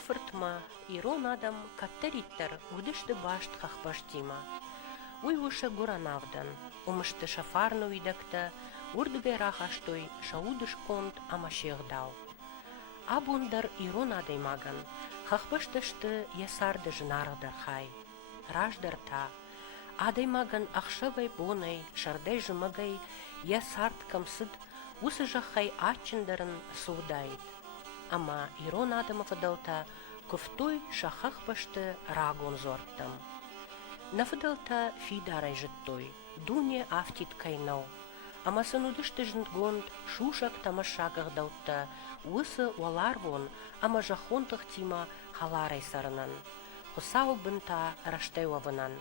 фыртма, ирон адам каттериттер удышты башт хахпаштима. Уй уша гуранавдан, умышты шафарну видакта, урдыгай рахаштой шаудыш конт амашехдау. Абундар ирон адаймаган, хахпашташты ясарды жнарыдар хай. Раждар та, адаймаган ахшавай бонай, шардай жымагай, ясард камсыд, усы жахай ачындарын суудайд. Ама ирон адама фыдалта, куфтой шахахпашты рагон зорттам. Нафыдалта фидарай жыттой, дуне афтит кайнау. Ама санудышты жындгонд шушак тамашагах даутта, усы уаларвон, ама жахонтых тима халарай сарынан. Хусау бынта раштайвавынан.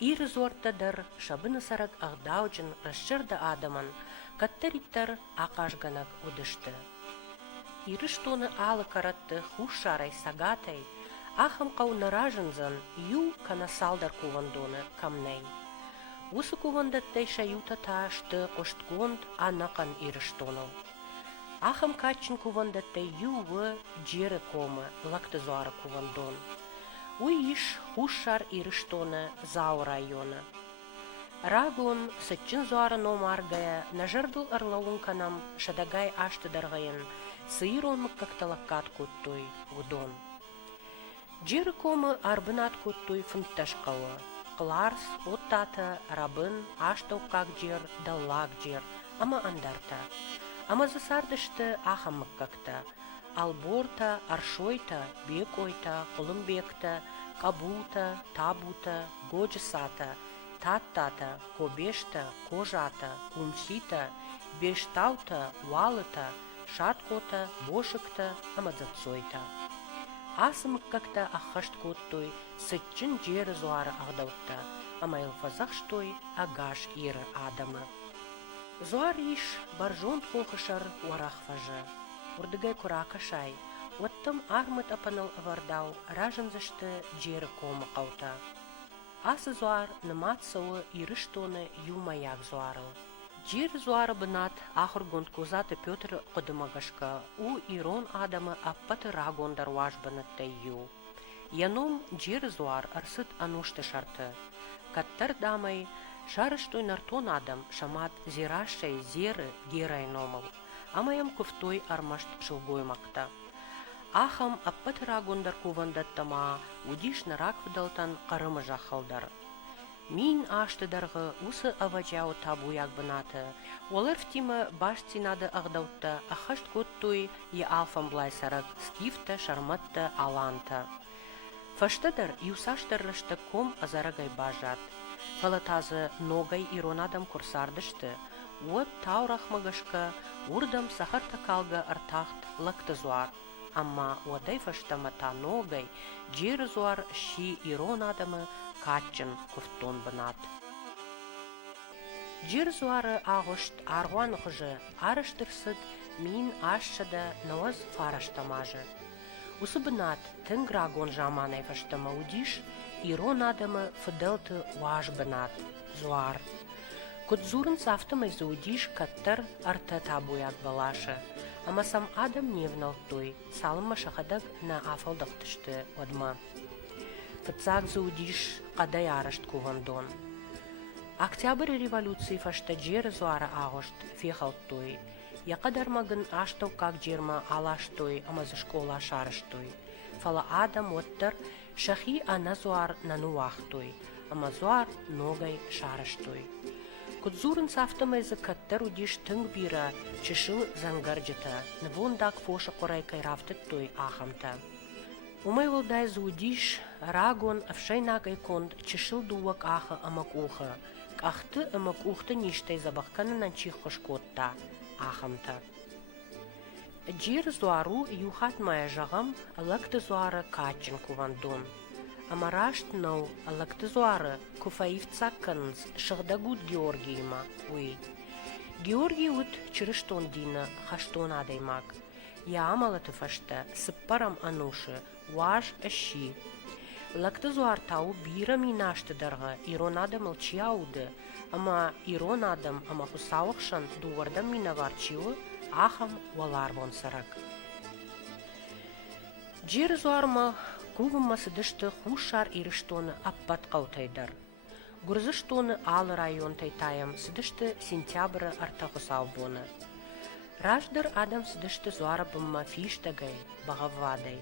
Ир зорттадар шабыны сарак ағдауджын расшырды адаман, каттариттар ақашганак удышты. Ирыштоны алы каратты хушарай сагатай, ахам қауны ражынзан ю канасалдар кувандоны камней. Усы кувандаттай шаюта ташты қоштконд анакан ирыштону. Ахам качын кувандаттай ювы джері комы лакты зуары кувандон. Уй иш хушар ирыштоны зау районы. Рагон сычын зуары номаргая нажырдыл ырлауын канам шадагай ашты даргайын, сыйрон мыккакталаккат куттой удон. Джері комы арбынат куттой фынтташкауы. Кларс, оттата, рабын, аштаукак жер, даллак жер, ама андарта. Ама засардышты ахам мыккакта. Алборта, аршойта, бекойта, қолымбекта, кабута, табута, годжысата, таттата, кобешта, кожата, кумсита, бештаута, валыта, шаткота, бошыкта, амадзатсойта. Асымыккакта ахашт коттой, сычын жері зуары ағдаутта, ама илфазақштой агаш иры адамы. Зуар иш баржонт хохышар уарахфажы. Урдыгай куракашай, оттым армыт апаныл авардау, ражынзышты жері комы қаута. Асы зуар нымат сауы ирыштоны юмаяк зуарыл. Жер зуары бынат ахыргонд кузаты Петр қыдымагашка, у ирон адамы аппаты рагондар важбаныттай ю. Яном жер зуар арсыт анушты шарты. Каттар дамай, шарыштой нартон адам шамат зирашай зеры герай номыл. Амаям куфтой армашт шылгоймакта. Ахам аппаты рагондар кувандаттама, удиш нарак вдалтан қарымы жахалдар. Мин аштыдарғы усы авачау табуяк бынаты. Олар втимы баш цинады ағдаутта, ахашт коттой е алфам блай сарак скифта, шарматта, аланта. Фаштадар юсаштарышты ком азарагай бажат. Фалатазы ногай иронадам курсардышты. Вот таурахмагашка урдам сахарта калга артахт лакты зуар. Амма уадай фаштамата ногай жері зуар ши иронадамы качын куфтон бынат. Жер зуары ағышт арғуан ғыжы арыштырсыд мин ашшада наваз фараштамажы. Усы бынат тынграгон жаманай фаштама удиш иронадамы фыдылты уаж бынат зуар. Кудзурын сафтымай заудиш каттар арта табуяк балашы. Ама сам адам невнал той, салыма шахадаг на афалдақтышты одма. Фыцак заудиш қадай арышт кувандон. Октябрь революции фашта жері зуары ағышт фехал той. Яқадармагын аштау как жерма алаш той, ама за школа шарыш той. Фала адам оттар шахи ана зуар нануах той, ама зуар ногай шарыш той. Кудзурын сафтымай за каттар удиш тынг бира чешыл зангарджата, нвондак фоша корай кайрафтыт той ахамта. Умай волдай заудиш рагон авшайнагай конд чешыл дуак аха амакуха, кахты амакухты ништай забахканы нанчих хошкотта ахамта. Джир зуару юхат мая жағам лакты зуары качын кувандон. Амарашт нау лакты зуары куфаивца кыныз шығдагуд Георгийма уй. Георгий ут чырыштон дина хаштон адаймак. Я амалаты фашта сыппарам ануши ваш аши. Лакты зуар тау бира минашты дарга иронада мылчияуды, ама иронадам ама хусауқшан дуардам минаварчиу ахам валарвон сарак. Джир зуарма кувымма сыдышты хушар ирыштоны аппат қаутайдар. Гурзыштоны алы район тайтаям сыдышты сентябры артағысау боны. Раждар адам сыдышты зуара бымма фиштагай, бағавадай.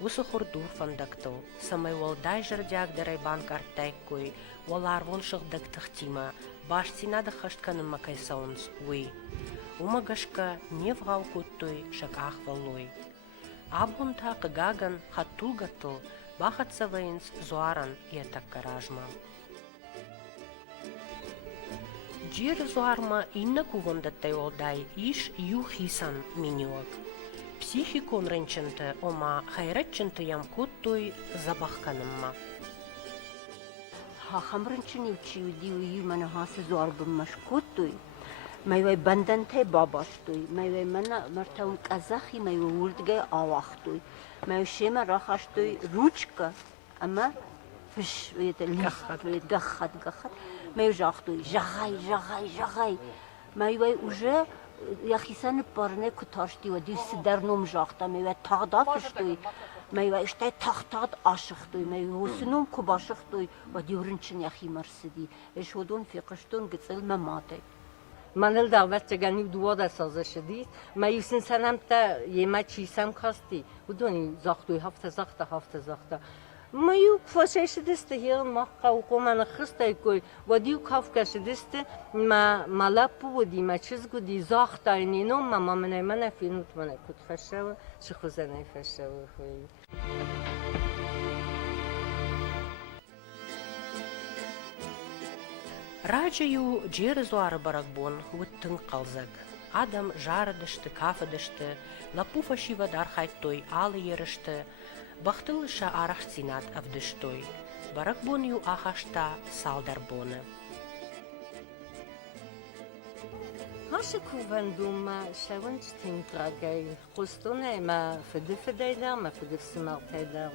Усы хурдур фандактыл, самай волдай жырдягдарай банк арттайккой, волар вон шығдаг тықтима, баш синады хаштканымма кайсаунс уй. Умагашка не вғау куттой шаках валой. Абунта кагаган хаттулгатыл, бахатсавайынс зуаран етак гаражма. Джир зуарма инна кувондаттай олдай иш юхисан минюак. Психикон ренченті ома хайратченті ям куттой забахканымма. Хахам ренчен учиуди уйу мана хасы зуарбыммаш куттой. Майвай бандантay babashtuy, майвай мана мартаун казахи майвай урдгай авахтуй. Майвай шема рахаштуй ручка, ама фиш это лист, гахат. Майвай жахтуй, жагай. Майвай уже яхисаны парне куташти ва дис дарном жахта, майвай тагда фиштуй. Майвай штай тахтад ашыхтуй, майвай усунум кубашыхтуй ва дюринчин яхи марсиди. Эшодон фиқыштун гицел маматай. منل دعوت جگانی دواد سازش شدی. ما یوسین سنم تا یه ما چیسم کاستی. بدونی زاختوی هفته زاخته. ما یو فاشش دسته هیل ما قوقو من خسته کوی و دیو کاف کش دسته ما ملاب بودی ما چیز گودی زاخته اینو ما من فیلمت من کد فشه و شخوزنه فشه و خوی. Раджаю джер зуары баракбон хуыттың қалзаг. Адам жарыдышты, кафыдышты, лапуфа шивадар хайтой алы ерышты, бақтыл ша арах цинат авдыштой. Баракбон ю ахашта салдар боны. هاش کوفندوم ما شونج تینگراگی قصدونه ما فدایدار ما فدف سمارتایدار.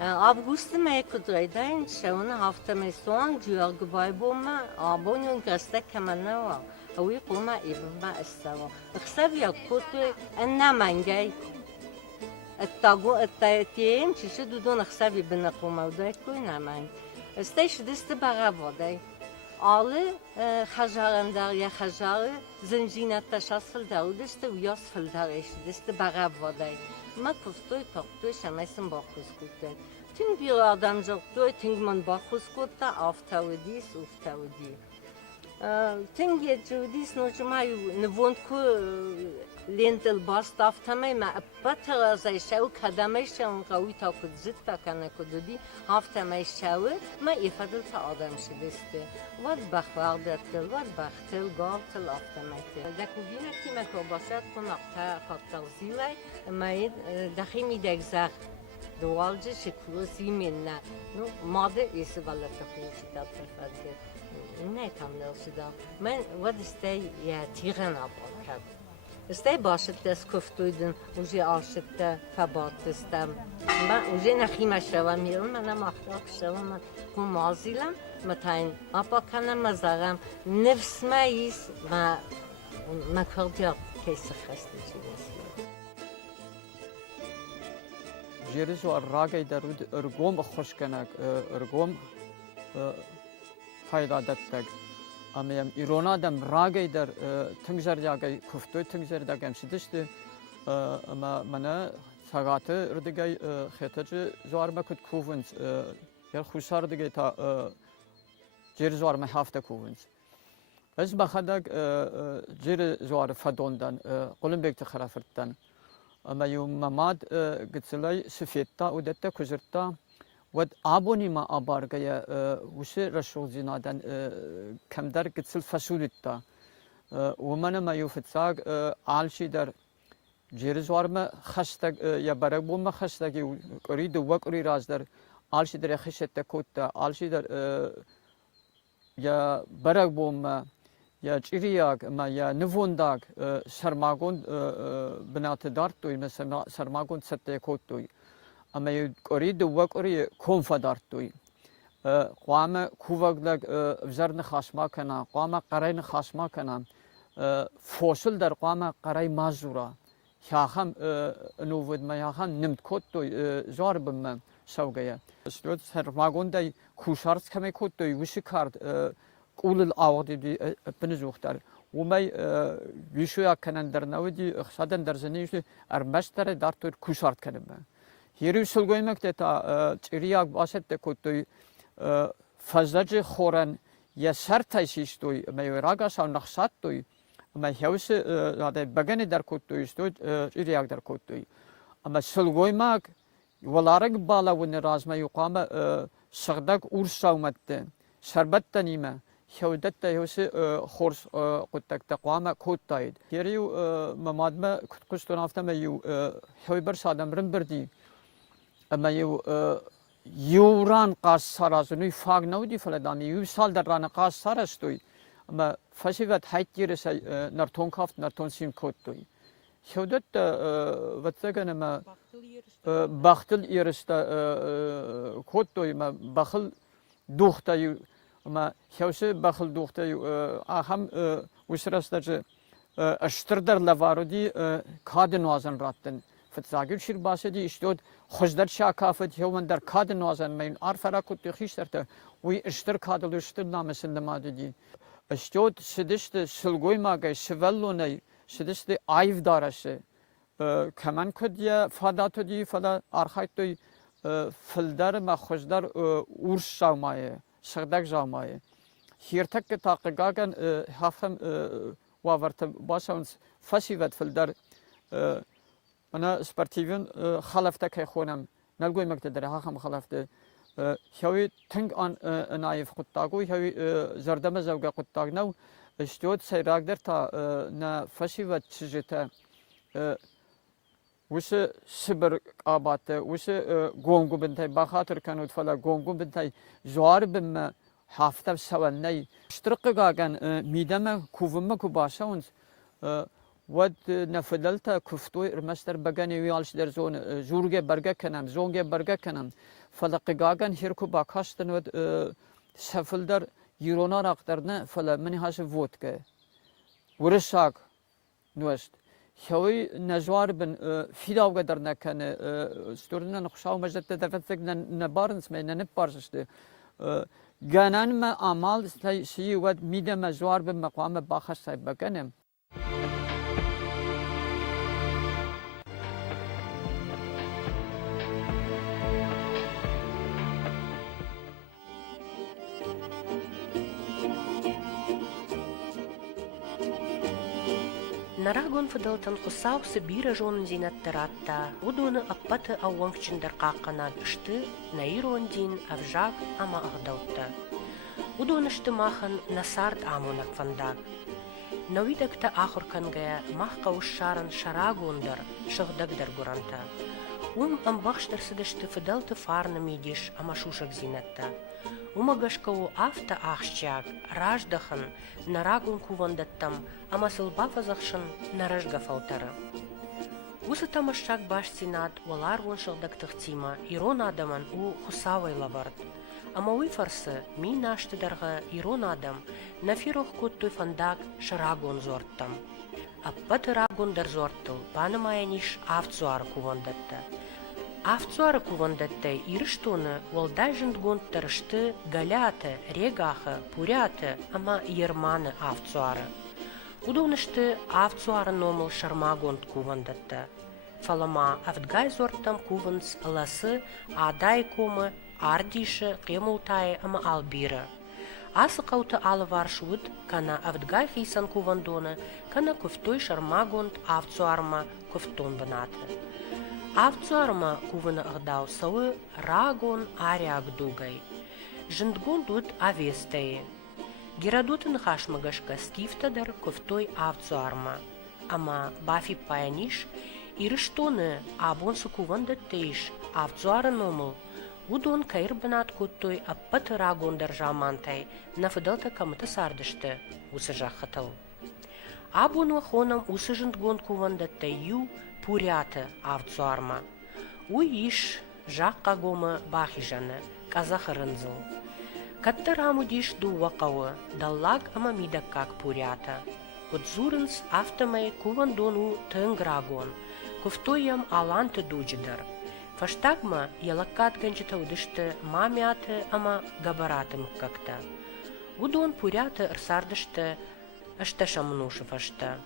آبگوست ما کدرایداین شون هفته میسوان جوار گوای بوم آبونیون گرسته کمانوا. اوی قوما ایبما استوا. خساب یا کدوی نمانگی. التایم چیزی دودون خسابی بنقوم ودای کوی نمانگ. استیش دست باغابادای. آله خجالندار یا خجال زنجینات تشاس فلدار و دست ویاس فلدارش دست باغابادای. ما کفتوی شمایسم با خوز کردن. تین بیار آدم جوکتوی تین من با خوز کرده آفتاودیس. تین یه جودیس نوچمایی نوند کو لندل باست آفتامای ما ابتر ازای شو کدامش اون قوی تا کد زد تا کنه کدودی آفتامای شو ما ایفادل تا آدم شدسته. واد بخوردتل واد بختل گارتل آفتامایته. دکوبینه کی مکروباشات کنه تا خاطر زیلای ما دخی میدگزار دوالجه شکروسی منه. نو ماده ایست بالات خویشی دادن فاده. نه تامل شده. من واد استی یا تیغن آباد کرد. استی باشد دست کفتویدن وجی آشد فبات استم. من وجی نخیم شوم میرم منم آخر شوم من کم مازیلم متین آبا کنم مزارم نفس ماییس ما کردیم کیس خسته چیزی. جیرز و راگی درود ارگوم خوش کنگ ارگوم فایده دادگ. امیم ایران آدم راگی در تنگزر جاگی کفتوی تنگزر داگم شدشته. من ساعت ردگی خیتج زوار مکد کوفنز یا خوشار دگی تا جیر زوار هفته کوفنز. از بخداگ جیر زوار فدوندن قلم بیت خرافردن. اما یوم مماد گتسلای سفیدتا و دته کجرتا ود آبونی ما آبارگیا وشه رشوزینادن کم در گتسل فسودتا و من ما یوفتساگ عالشی در جیرزوار ما خستگ یا برگ بوم ما خستگی قرید و قری راز در عالشی در خشت کوتا عالشی در یا برگ بوم یا چیریاگ ما یا نوونداگ سرماگون بنات دارت توی مثلا سرماگون سته کوت توی اما یه قرید و قری کنف دارت توی قوام کوفاگلگ وزرن خشما کنن قوام قرین خشما کنن فوشل در قوام قرای مازورا Яхам новод ма яхам nimmt коттой зорбым саугая. Стот сермагондай кушарц каме коттой вишикард قول الأعواد دي بنزوختار وماي بيشويا كنن در نودي اقتصادن در زنيش ارمشتر در تور كوشارت كنم هيرو سلگوي مكتا چرياك باشد تكوتوي فزج خورن يا سرتايشيش توي ماي راغا ساو نخسات توي ما هيوس هذا بغني در كوتوي ستو چرياك در كوتوي اما سلگوي ماك ولارق بالا ون رازما يقام سغدك اورساومت شربت تنيمه شودت يوسي خورس قدك تقوام كوتايد يريو ممادما كتقشتون افتما يو حويبر سادم رمبردي اما يو يوران قاس سارازنوي فاق نودي فلدامي يو سال در ران قاس سارستوي اما فشيوات حيت يرسي نرتون كافت نرتون سيم كوتوي شودت واتساقن اما بختل يرستا كوتوي ما بخل دوختا يو ما هوسه بخل دوخته هم وسرستج اشتردر لواردی کاد نوازن راتن فتزاگل شیر باسدی اشتود خزدر شاکافت هون در کاد نوازن مین آرفرا کت خیشترت وی اشتر کادل اشتر نامسند مادی اشتود سدشت سلگوی ماگه شولونی سدشت آیف دارشه کمان کدیه فدات دی فدا آرخایتوی فلدر ما خزدر اورس شامایه شغدك جامعه هيرتك تاققاقن هافهم وافرت باشونس فشيفت في الدر انا سبورتيفن خلفتك هيخونم نلقوي مقتدر هاخم خلفت هوي تنگ ان نايف قطاقو هوي زردم زوجة قطاقنو اشتود سيراقدر تا نا فشيفت شجتا وش سبر آبات وش گونگو بنتای بخاطر کنود فلا گونگو بنتای زوار بم هفته سواننی اشترق گاگن میدم کوفم کو باشونز ود نفدلتا کفتوی ارمستر بگنی ویالش در زون زورگه برگه کنم زونگه برگه کنم فلا قگاگن هرکو باکاستن ود سفل در یرونا راقدرنه فلا منی هاش ووت که ورشاق نوست شوي نجوار بن فيدا وقدرنا كان ستورنا نخشاو مجد تدفتك نبارنس ما نبارسش جانان ما أعمال شيء ود ميدا مجوار بن مقام باخش سايب بكنم Нарагон фыдылтын құсау Сибира жонын зинаттыратта, удуны аппаты ауанкчындыр қаққанад үшті, наирон дин авжак ама ағдаутта. Удунышты махын насард амунак фандак. Навидакта ахуркангая мах қауышшарын шарагондар, шығдагдар гуранта. Амбақштыр сыдышты фыдылты фарны мидиш ама шушак зинатта. Умагашкау авта ахщак, раждахын, нарагун кувандаттам, ама сылбафазахшын наражга фаутары. Усы тамашчак баш синат, олар воншылдак тахтима, ирон адаман у хусавай лавард. Ама уйфарсы, ми наштыдарга ирон адам, нафирох куттой фандак шарагун зорттам. Аппаты рагундар зорттыл, панамаяниш авцуар кувандатта. Авцуары кувандаттай ирыштуны волдай жындгонттарышты галяты, регахы, пуряты, ама ерманы авцуары. Удунышты авцуары номыл шармагонт кувандатта. Фалама авдгай зорттам куванц ласы адай комы, ардишы, қемултай, ама албиры. Асы қауты алы варшуыд, кана авдгай хисан кувандоны, кана күфтой шармагонт авцуарма күфтон банаты. Авцуарма кувана агдау сауы рагон ариак дугай. Жындгон дут авестае. Герадутын хашмагашка скифтадар ковтой авцуарма. Ама бафи паяниш ирыштоны абонсы куванда тейш авцуары номыл. Удон кайрбанат куттой аппаты рагондар жамантай нафыдалта камыты сардышты усы жахатыл. Абон хонам усы жындгон куванда таю пуряты авцуарма. Уй иш жаққа гомы бахижаны, казахы рынзыл. Катты раму диш дуа қауы, даллаг ама мидаккак пурята. От зурынс автомай кувандону тынграгон, ковтоям аланты дуджидар. Фаштагма ялаккат ганчыта удышты мамяты ама габаратым какта. Удон пуряты ырсардышты ышташамнушы фашта.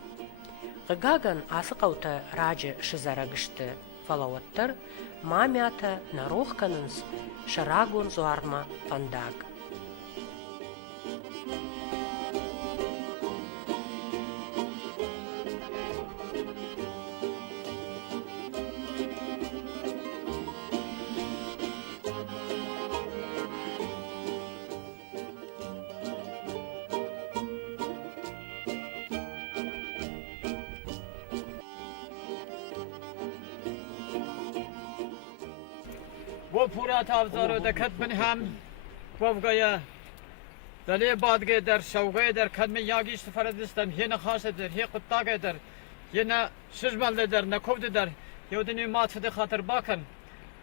Гаган асыкаута раджы шизарагышты. Фалауаттар мамята нарохканынс шарагон зуарма фандаг. Bu purat avzarı da katmin hem kavgaya dali badge eder, şavga eder, kadmin yagi istifade edistem, yine khas eder, hi kuttak eder, yine süzmal eder, ne kovd eder, yodini matfide khatır bakın,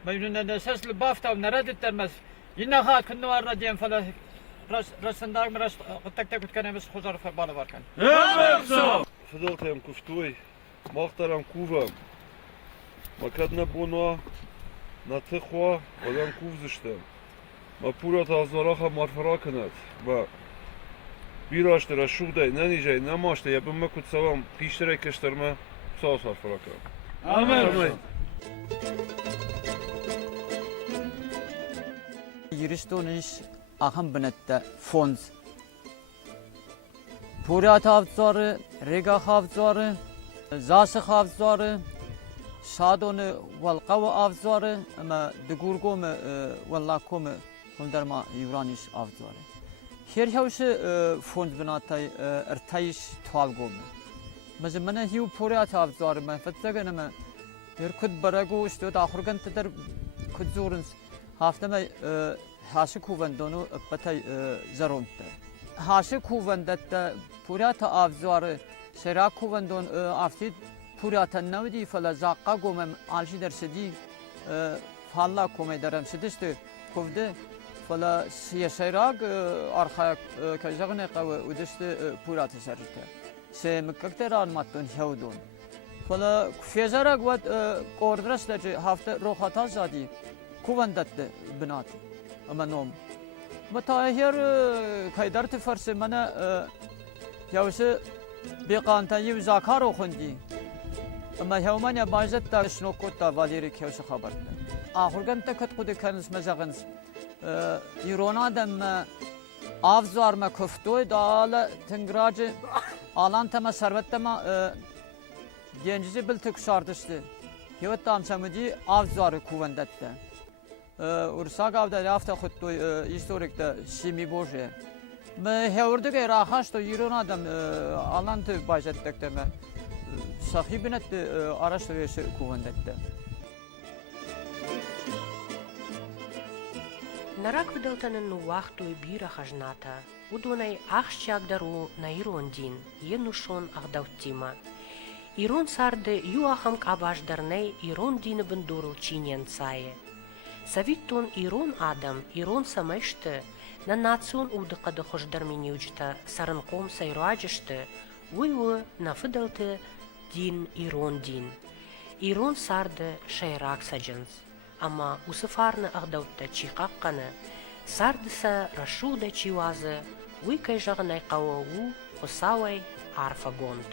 mevlüne de sesli baftav nerad ettirmez, yine khat kunnu arra diyen falan, rasındak mı ras kuttakta kutkanemiz khuzar balı varken. Fidaltayam kuftuy, mahtaram kuvam, makadna bono, na tıxwa, olan kuvzıştım. Ma purat azaraha marfara kınat. Ba bir açtıra şuğday, ne nicay, ne maçta yapımma kutsavam, piştere keştirme, sağ sarfara kınat. Amen. Yiristoniş aham binette fons. Purat avzarı, rega avzarı, zası avzarı, شادون والقوا أفزاره أما دقورقوم واللاكوم هم در ما يورانيش أفزاره. هير هاوش فوند بناتاي ارتايش توالقوم. مزمنه هيو بوريات أفزاره ما فتزاقن أما هير كد براغو اشتوت آخرگن تدر كد زورنس هافته ما هاشي كوفن دونو بتاي زرونت. هاشي كوفن دت بوريات أفزاره شرا كوفن دون أفتيد پورات نودی فلا زاقا گومم آلشی در سدی فالا کومه درم سدست کفده فلا سیاسیراگ آرخای کجاگنه قو ودست پورات سرته سه مکتر آنماتون هودون فلا فیزارگ ود کوردرس درج هفته روحاتا زادی کووندت بنات اما نوم متاهر کایدارت فرس منه یاوسه بیقانتایی و زاکارو خوندی اما هومانيا باجت تا شنوكوتا فاليري كيوش خبرت آخرگن تكت قد كنس مزغنس يرونا دم آفزار ما كفتوي دال تنگراج آلان تما سروت تما genci bil tıkşardıştı. Yevet tam samudi avzarı kuvvendattı. Ursak avda hafta xuttu historikte simi boje. Me hevurdu ki rahaşto yirona adam alan tı bajettekte me sahibinet araştırışı kuvvendattı. Нарак видалтанын уахтуй бира хажната, удонай ахщак дару на ирондин, енушон ахдавтима. Ирон сарды юахам кабаждарней ирон дины бендуру чинен цае. Савиттон ирон адам, ирон самешты, на национ удықады хождарминюджта сарынком сайруаджышты, уйвы на фидалты дин ирон дин. Ирон сарды шайрак саджанс. Ама усыфарны ағдаутта чиқаққаны, сардыса рашуда чивазы, уйкай жағынай қауау, қосауай арфа гонд.